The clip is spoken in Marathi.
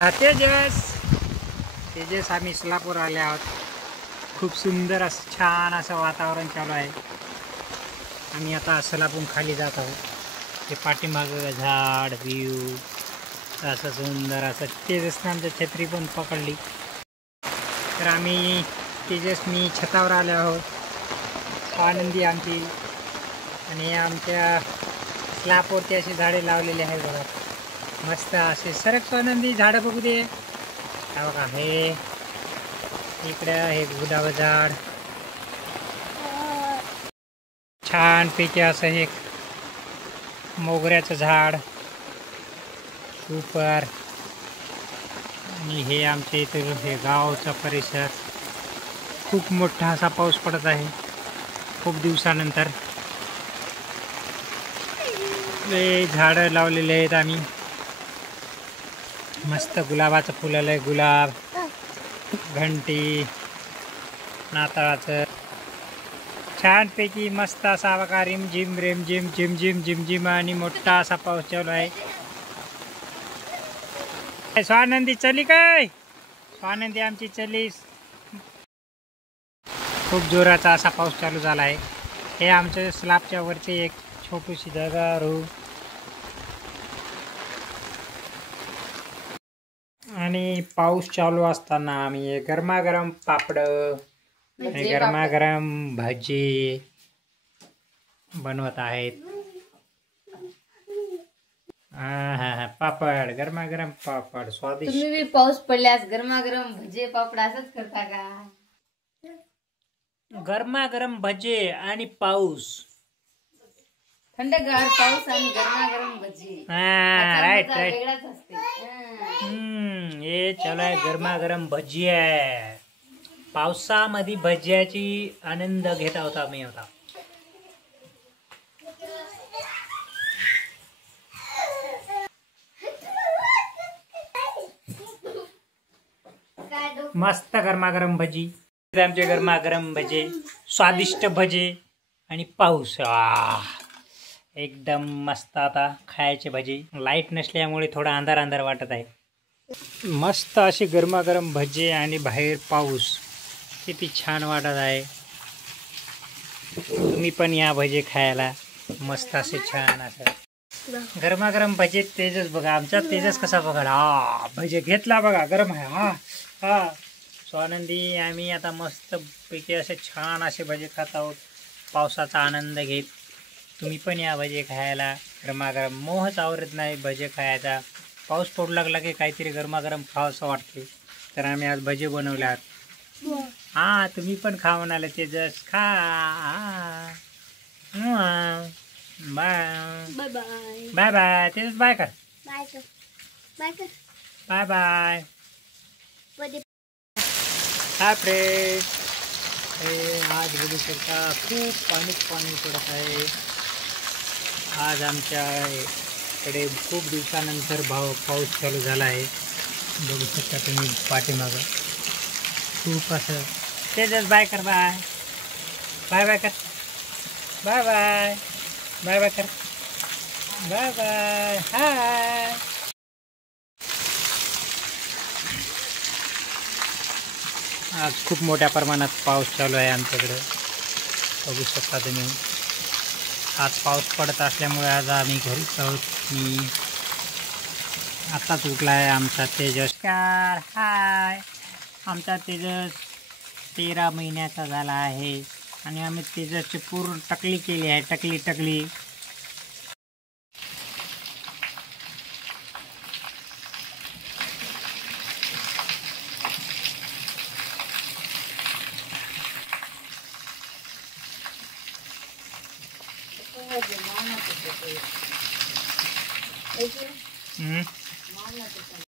तेजस आम्ही इस्लापूर आले आहोत। खूप सुंदर असं छान असं वातावरण चालू आहे। आम्ही आता इस्लापूर खाली जात आहोत। ते पाठीमागं झाड व्ह्यू असं सुंदर असं। तेजसने आमच्या छत्री पण पकडली। तर आम्ही मी छतावर आलो आहोत। आनंदी आमची आणि आमच्या स्लॅबवरती अशी झाडे लावलेली आहेत बघा। मस्त असे सरक आनंदी झाडं बघू दे। बघा हे इकडं हे गुलाब झाड छान पैकी असं हे मोगऱ्याचं झाड सुपर। आणि हे आमच्या इथे हे गावचा परिसर खूप मोठा असा पाऊस पडत आहे खूप दिवसानंतर। हे झाडं लावलेले आहेत आम्ही। मस्त गुलाबाचं फुल आलंय, गुलाब घंटी नाताळाचं छानपैकी मस्त असा बघा। रिमझिम रिमझिम झिमझिम झिमझिम आणि मोठा असा पाऊस चालू आहे। स्वानंदी चली काय? स्वानंदी आमची चली। खूप जोराचा असा पाऊस चालू झाला आहे। हे आमच्या स्लॅबच्या वरची एक छोटीशी जागा रू आणि पाऊस चालू असताना आम्ही गरमागरम पापड आणि गरमागरम भजी बनवत आहेत। पापड गरमागरम पापड स्वादिष्ट। तुम्ही भी पाऊस पडल्यास गरमागरम भजे पापड असंच करता का? गरमागरम भजे आणि पाऊस, थंडगार पाऊस आणि गरमागरम भजी राईट राईट। वेगळाच असते। हे चालू आहे गरमागरम भजी आहे। पावसामध्ये भज्याची आनंद घेत आहोत आम्ही आता। मस्त गरमागरम भजी, आमचे गरमागरम भजे स्वादिष्ट भजे आणि पाऊस एकदम मस्त। आता खायचे भजी। लाईट नसल्यामुळे थोडा अंधार अंधार वाटत आहे। मस्त अशी गरमागरम भजे आणि बाहेर पाऊस किती छान वाटत आहे। तुम्ही पण या भजे खायला। मस्त असे छान असं गरमागरम भजे। तेजस बघा आमचा तेजस कसा बघा भजे घेतला बघा गरम आहे। हा स्वानंदी आम्ही आता मस्त पैकी असे छान असे भजे खात आहोत पावसाचा आनंद घेत। तुम्ही पण या भजे खायला। गरमागरम मोहच आवरत नाही भजे खायचा। पाऊस पडू लागला की काहीतरी गरमागरम खावंसं वाटते। तर आम्ही आज भजे बनवले आहेत। तुम्ही पण खा म्हणाले तेजस खा। Bye bye bye Tejas bye कर बाय बाय। आज बघू शकता खूप पाणी पडत आहे। आज आमच्याकडे खूप दिवसानंतर पाऊस चालू झाला आहे। बघू शकता तुम्ही पाठीमागं खूप असं। तेजस बाय कर बाय बाय बाय कर बाय बाय बाय बाय कर बाय बाय हाय। आज खूप मोठ्या प्रमाणात पाऊस चालू आहे आमच्याकडे। बघू शकता तुम्ही आज पाऊस पडत असल्यामुळे आज आम्ही घरीच आहोत। मी आताच उठला आहे आमचा तेजस। हाय आमचा तेजस 13 महिन्याचा झाला आहे आणि आम्ही तेजसची पूर्ण टकली केली आहे। टकली